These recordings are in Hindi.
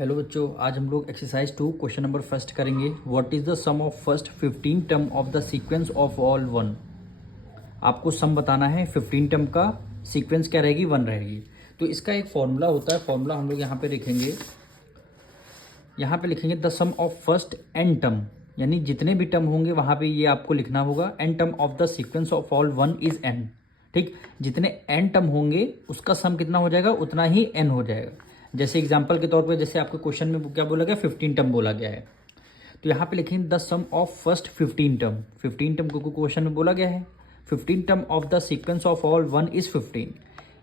हेलो बच्चों, आज हम लोग एक्सरसाइज 2 क्वेश्चन नंबर फर्स्ट करेंगे। What is the sum of first 15 term of the sequence of all one. आपको सम बताना है। 15 टर्म का सीक्वेंस क्या रहेगी, 1 रहेगी। तो इसका एक फॉर्मूला होता है। फॉर्मूला हम लोग यहाँ पे लिखेंगे। यहाँ पे लिखेंगे the sum of first n term, यानी जितने भी टर्म होंगे वहाँ पे ये आपको लिखना होगा। N term of the sequence of all one is n. ठीक, जितने एन टर्म होंगे उसका सम कितना हो जाएगा, उतना ही एन हो जाएगा। जैसे एग्जाम्पल के तौर पे, जैसे आपके क्वेश्चन में क्या बोला गया, 15 टर्म बोला गया है। तो यहाँ पे लिखेंगे the sum of first 15 term. 15 term को क्वेश्चन में बोला गया है। 15 term of the sequence of all one is 15,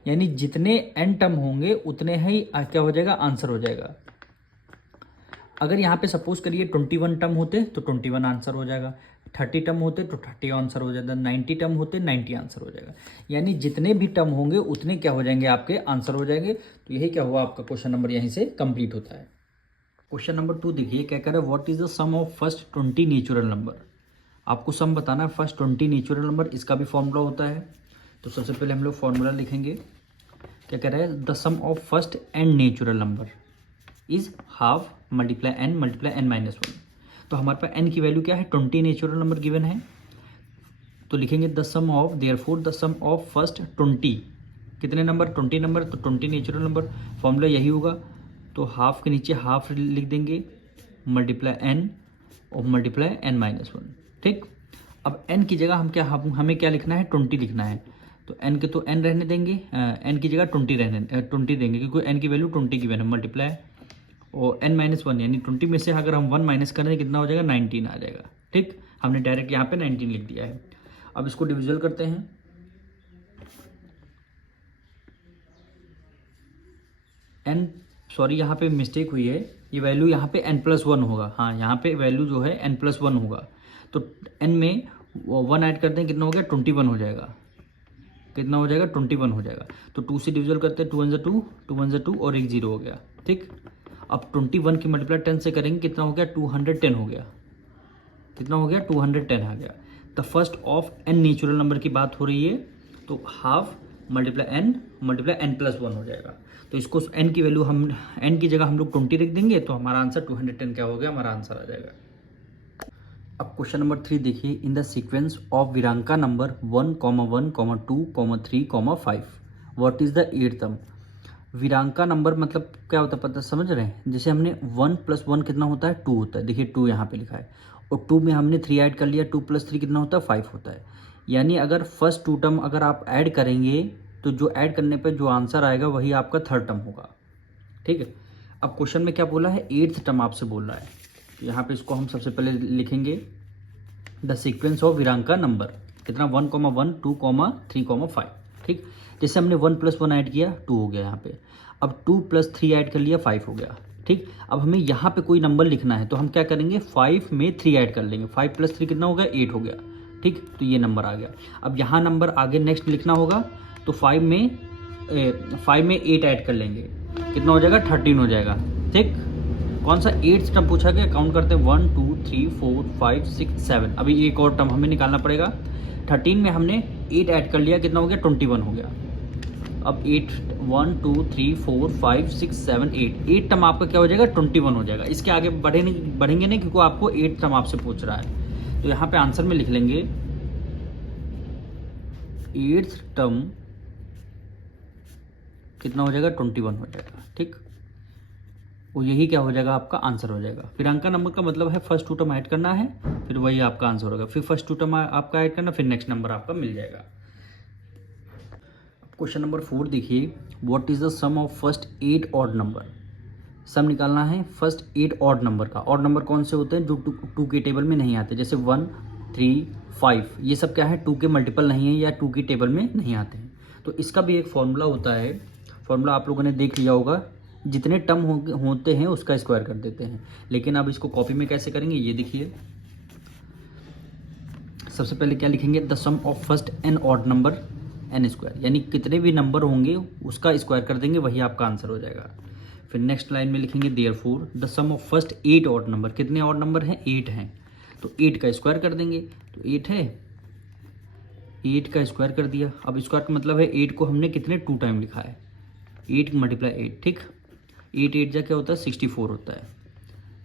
यानी जितने एन टर्म होंगे उतने ही क्या हो जाएगा, आंसर हो जाएगा। अगर यहाँ पे सपोज करिए 21 टर्म होते तो 21 आंसर हो जाएगा, 30 टर्म होते तो 30 आंसर हो जाता, 90 टर्म होते 90 आंसर हो जाएगा। यानी जितने भी टर्म होंगे उतने क्या हो जाएंगे, आपके आंसर हो जाएंगे। तो यही क्या हुआ, आपका क्वेश्चन नंबर यहीं से कंप्लीट होता है। क्वेश्चन नंबर 2 देखिए, क्या कह रहा है, what is the sum of first 20 natural number. आपको सम बताना है फर्स्ट 20 नेचुरल नंबर। इसका भी फॉर्मूला होता है। तो सबसे पहले हम लोग फॉर्मूला लिखेंगे। क्या कह रहा है, the sum of first n natural number is half multiply n minus 1। तो हमारे पास एन की वैल्यू क्या है, 20 नेचुरल नंबर गिवन है। तो लिखेंगे the sum of, therefore the sum of first 20, कितने नंबर, 20 नंबर, तो 20 नेचुरल नंबर। फॉर्मूला यही होगा। तो हाफ के नीचे हाफ लिख देंगे, मल्टीप्लाई एन और मल्टीप्लाई एन माइनस 1। ठीक, अब एन की जगह हम क्या, हमें क्या लिखना है, 20 लिखना है। तो एन के तो एन रहने देंगे, एन की जगह 20 देंगे, क्योंकि एन की वैल्यू 20 गिवन है। मल्टीप्लाई और एन माइनस 1, यानी 20 में से अगर हम 1 माइनस करें कितना हो जाएगा, 19 आ जाएगा। ठीक, हमने डायरेक्ट यहाँ पे 19 लिख दिया है। अब इसको डिविजल करते हैं। एन, सॉरी यहाँ पे मिस्टेक हुई है, ये वैल्यू यहाँ पे n+1 होगा। हाँ, यहाँ पे वैल्यू जो है n+1 होगा। तो n में 1 ऐड करते हैं, कितना हो गया, 21 हो जाएगा। कितना हो जाएगा, 21 हो जाएगा। तो 2 से डिविजल करते हैं, 2 1 2, 2 1 2 और एक 0 हो गया। ठीक, अब 21 की मल्टीप्लाई 10 से करेंगे, कितना हो गया, 210 हो गया। कितना हो गया, 210 आ गया। The first of n natural number की बात हो रही है। तो हाफ मल्टीप्लाई एन प्लस 1 हो जाएगा। तो इसको एन की वैल्यू हम, एन की जगह हम लोग 20 रख देंगे, तो हमारा आंसर 210 क्या हो गया, हमारा आंसर आ जाएगा। अब क्वेश्चन नंबर 3 देखिए, in the sequence of Virahanka number 1, 1, 2, 3, 5 what is the 8th term. Virahanka number मतलब क्या होता है, पता समझ रहे हैं। जैसे हमने 1 + 1 कितना होता है, 2 होता है। देखिए 2 यहाँ पे लिखा है, और 2 में हमने 3 ऐड कर लिया, 2 + 3 कितना होता है, 5 होता है। यानी अगर फर्स्ट 2 टर्म अगर आप ऐड करेंगे तो जो ऐड करने पे जो आंसर आएगा वही आपका 3rd टर्म होगा। ठीक है, अब क्वेश्चन में क्या बोला है, 8th टर्म आपसे बोल रहा है। तो यहाँ पे इसको हम सबसे पहले लिखेंगे, the sequence of Virahanka number कितना, 1, 1, 2, 3, 5। ठीक, जैसे हमने 1 + 1 ऐड किया, 2 हो गया यहाँ पे। अब 2 + 3 ऐड कर लिया, 5 हो गया। ठीक, अब हमें यहाँ पे कोई नंबर लिखना है, तो हम क्या करेंगे, 5 में 3 ऐड कर लेंगे। 5 + 3 कितना हो गया, 8 हो गया। ठीक, तो ये नंबर आ गया। अब यहाँ नंबर आगे नेक्स्ट लिखना होगा, तो 5 में 8 ऐड कर लेंगे, कितना हो जाएगा, 13 हो जाएगा। ठीक, कौन सा 8th टर्म पूछा गया, काउंट करते हैं, 1 2 3 4 5 6 7। अभी एक और टर्म हमें निकालना पड़ेगा। 13 में हमने 8 ऐड कर लिया, कितना हो गया, 21 हो गया। अब 8, 1 2 3 4 5 6 7 8 टर्म आपका क्या हो जाएगा, 21 हो जाएगा। इसके आगे बढ़ेंगे नहीं, क्योंकि आपको 8th टर्म आपसे पूछ रहा है। तो यहाँ पे आंसर में लिख लेंगे 8th टर्म कितना हो जाएगा, 21 हो जाएगा। ठीक, वो यही क्या हो जाएगा, आपका आंसर हो जाएगा। वीरांका नंबर का मतलब है फर्स्ट 2 टर्म ऐड करना है, फिर वही आपका आंसर होगा। फिर फर्स्ट 2 टर्म आपका ऐड करना, फिर नेक्स्ट नंबर आपका मिल जाएगा। क्वेश्चन नंबर 4 देखिए, what is the sum of first 8 odd number. Sum निकालना है फर्स्ट 8 ऑड नंबर का। ऑड नंबर कौन से होते हैं, जो 2 के टेबल में नहीं आते, जैसे 1 3 5, ये सब क्या है, 2 के मल्टीपल नहीं है या 2 की टेबल में नहीं आते हैं। तो इसका भी एक फॉर्मूला होता है। फॉर्मूला आप लोगों ने देख लिया होगा, जितने टर्म होते हैं उसका स्क्वायर कर देते हैं। लेकिन अब इसको कॉपी में कैसे करेंगे, ये देखिए। सबसे पहले क्या लिखेंगे, the sum of first n odd number n square, यानी कितने भी नंबर होंगे उसका स्क्वायर कर देंगे, वही आपका आंसर हो जाएगा। फिर नेक्स्ट लाइन में लिखेंगे, therefore the sum of first 8 odd number, कितने ऑड नंबर हैं, 8 हैं, तो 8 का स्क्वायर कर देंगे। तो 8 है, 8 का स्क्वायर कर दिया। अब स्क्वायर का मतलब है 8 को हमने कितने 2 टाइम लिखा है, 8 × 8। ठीक, 8 8 जा क्या होता है 64 होता है।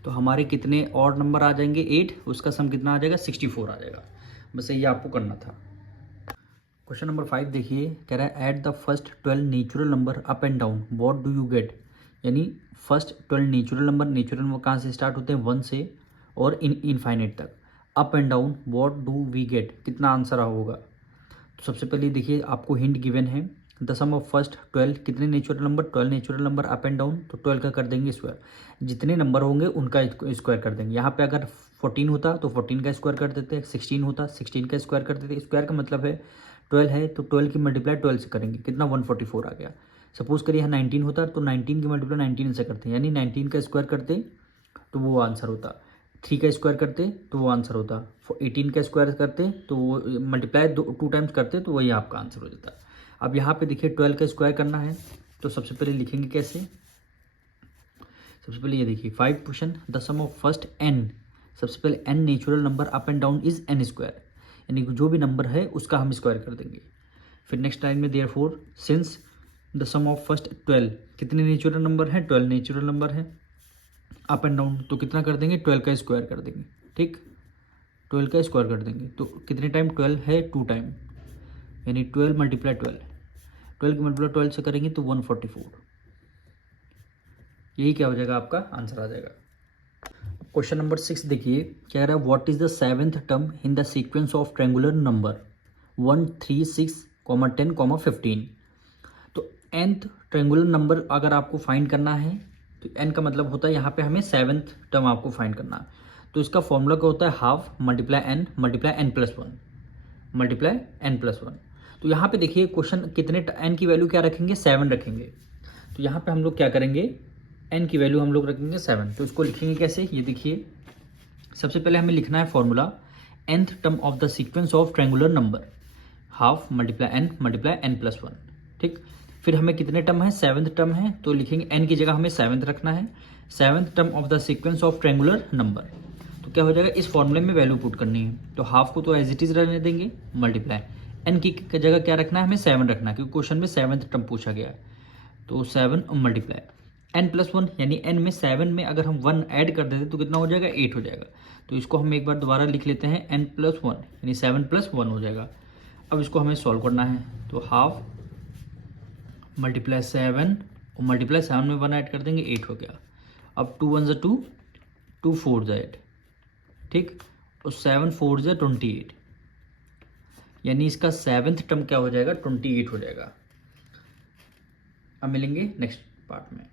तो हमारे कितने और नंबर आ जाएंगे 8, उसका सम कितना आ जाएगा 64 आ जाएगा। बस ये आपको करना था। क्वेश्चन नंबर 5 देखिए, कह रहा है add the first 12 natural number up and down what do you get. यानी फर्स्ट 12 नेचुरल नंबर कहाँ से स्टार्ट होते हैं 1 से और इनफाइनाइट तक, up and down what do we get, कितना आंसर होगा। तो सबसे पहले देखिए आपको हिंट गिवन है, द सम ऑफ फर्स्ट 12 कितने natural number 12 natural number up and down, तो 12 का कर देंगे स्क्वायर, जितने नंबर होंगे उनका स्क्वायर कर देंगे। यहाँ पे अगर 14 होता तो 14 का स्क्वायर कर देते, 16 होता 16 का स्क्वायर कर देते। स्क्वायर का मतलब है 12 है तो 12 की मल्टीप्लाई 12 से करेंगे, कितना 144 आ गया। सपोज करिए यहाँ 19 होता तो 19 की मल्टीप्लाई 19 से करते, यानी 19 का स्क्वायर करते तो वो आंसर होता, 3 का स्क्वायर करते तो वो आंसर होता, 18 का स्क्वायर करते तो वो मल्टीप्लाई 2 टाइम्स करते तो वही आपका आंसर हो जाता। अब यहाँ पे देखिए 12 का स्क्वायर करना है, तो सबसे पहले लिखेंगे कैसे। सबसे पहले ये देखिए 5 question, the sum of first n, सबसे पहले n natural number up and down is n square, यानी जो भी नंबर है उसका हम स्क्वायर कर देंगे। फिर नेक्स्ट लाइन में therefore since the sum of first 12, कितने नेचुरल नंबर हैं 12 नेचुरल नंबर है अप एंड डाउन, तो कितना कर देंगे 12 का स्क्वायर कर देंगे। ठीक, 12 का स्क्वायर कर देंगे तो कितने टाइम 12 है 2 टाइम, यानी 12 मल्टीप्लाई 12, 12 की मल्टीप्लाई 12 से करेंगे तो 144, यही क्या हो जाएगा आपका आंसर आ जाएगा। क्वेश्चन नंबर 6 देखिए, क्या रहा है what is the 7th term in the sequence of triangular number 1 3 6 10 15। तो nth ट्रायंगुलर नंबर अगर आपको फाइंड करना है तो n का मतलब होता है यहाँ पे हमें 7th टर्म आपको फाइंड करना है। तो इसका फॉर्मूला क्या होता है half multiply n multiply n plus 1 multiply n plus 1। तो यहाँ पे देखिए क्वेश्चन कितने n की वैल्यू क्या रखेंगे 7 रखेंगे, तो यहाँ पे हम लोग क्या करेंगे n की वैल्यू हम लोग रखेंगे 7। तो इसको लिखेंगे कैसे, ये देखिए सबसे पहले हमें लिखना है formula nth term of the sequence of triangular number half multiply n multiply n plus 1। ठीक, फिर हमें कितने टर्म है 7th टर्म है, तो लिखेंगे n की जगह हमें 7th रखना है, 7th term of the sequence of triangular number. तो क्या हो जाएगा इस फॉर्मूले में वैल्यू पुट करनी है, तो हाफ को तो एज इट इज रहने देंगे मल्टीप्लाई n की जगह क्या रखना है हमें 7 रखना है, क्योंकि क्वेश्चन में 7th टर्म पूछा गया है। तो 7 मल्टीप्लाई n प्लस 1, यानी n में 7 में अगर हम 1 ऐड कर देते तो कितना हो जाएगा 8 हो जाएगा। तो इसको हम एक बार दोबारा लिख लेते हैं n प्लस 1, यानी 7 प्लस 1 हो जाएगा। अब इसको हमें सॉल्व करना है, तो हाफ मल्टीप्लाई 7 और मल्टीप्लाई 7 में 1 ऐड कर देंगे 8 हो गया। अब 2 1 2 2 4 8, ठीक, और 7 4 28, यानी इसका 7th टर्म क्या हो जाएगा 28 हो जाएगा। अब मिलेंगे नेक्स्ट पार्ट में।